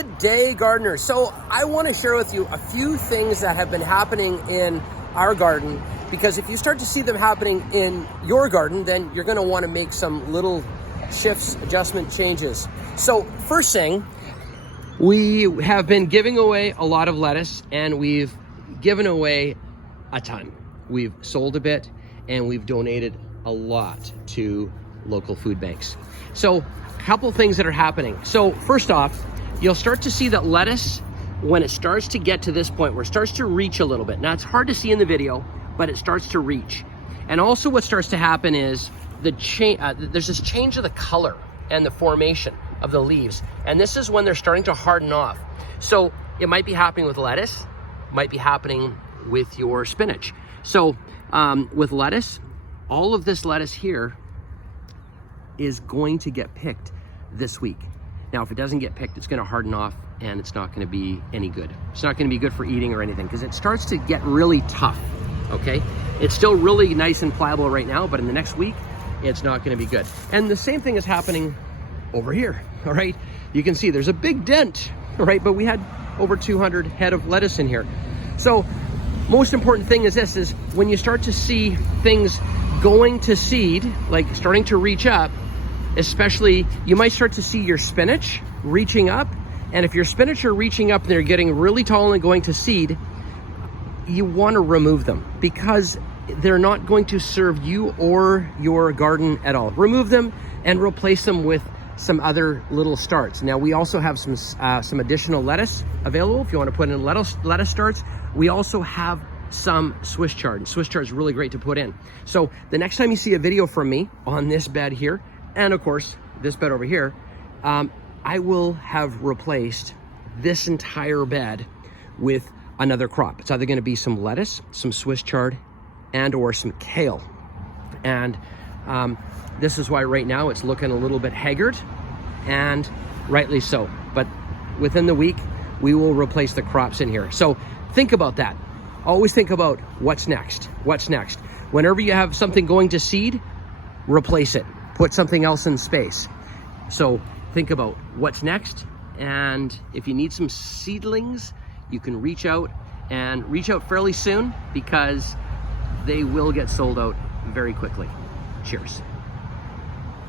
Good day, gardeners. So I want to share with you a few things that have been happening in our garden, because if you start to see them happening in your garden, then you're going to want to make some little shifts, adjustment changes. So first thing, we have been giving away a lot of lettuce, and we've given away a ton. We've sold a bit, and we've donated a lot to local food banks. So a couple things that are happening. So first off, you'll start to see that lettuce, when it starts to get to this point where it starts to reach a little bit. Now it's hard to see in the video, but it starts to reach. And also what starts to happen is there's this change of the color and the formation of the leaves. And this is when they're starting to harden off. So it might be happening with lettuce, might be happening with your spinach. So with lettuce, all of this lettuce here is going to get picked this week. Now, if it doesn't get picked, it's going to harden off and it's not going to be any good. It's not going to be good for eating or anything because it starts to get really tough, okay? It's still really nice and pliable right now, but in the next week, it's not going to be good. And the same thing is happening over here, all right? You can see there's a big dent, right? But we had over 200 head of lettuce in here. So most important thing is this, is when you start to see things going to seed, like starting to reach up, especially, you might start to see your spinach reaching up. And if your spinach are reaching up and they're getting really tall and going to seed, you want to remove them because they're not going to serve you or your garden at all. Remove them and replace them with some other little starts. Now, we also have some additional lettuce available if you want to put in lettuce starts. We also have some Swiss chard, and Swiss chard is really great to put in. So the next time you see a video from me on this bed here, and of course this bed over here, I will have replaced this entire bed with another crop. It's either going to be some lettuce, some Swiss chard, and or some kale. And this is why right now it's looking a little bit haggard, and rightly so. But within the week, we will replace the crops in here. So think about that. Always think about what's next. What's next? Whenever you have something going to seed, replace it. Put something else in space. So think about what's next. And if you need some seedlings, you can reach out fairly soon because they will get sold out very quickly. Cheers.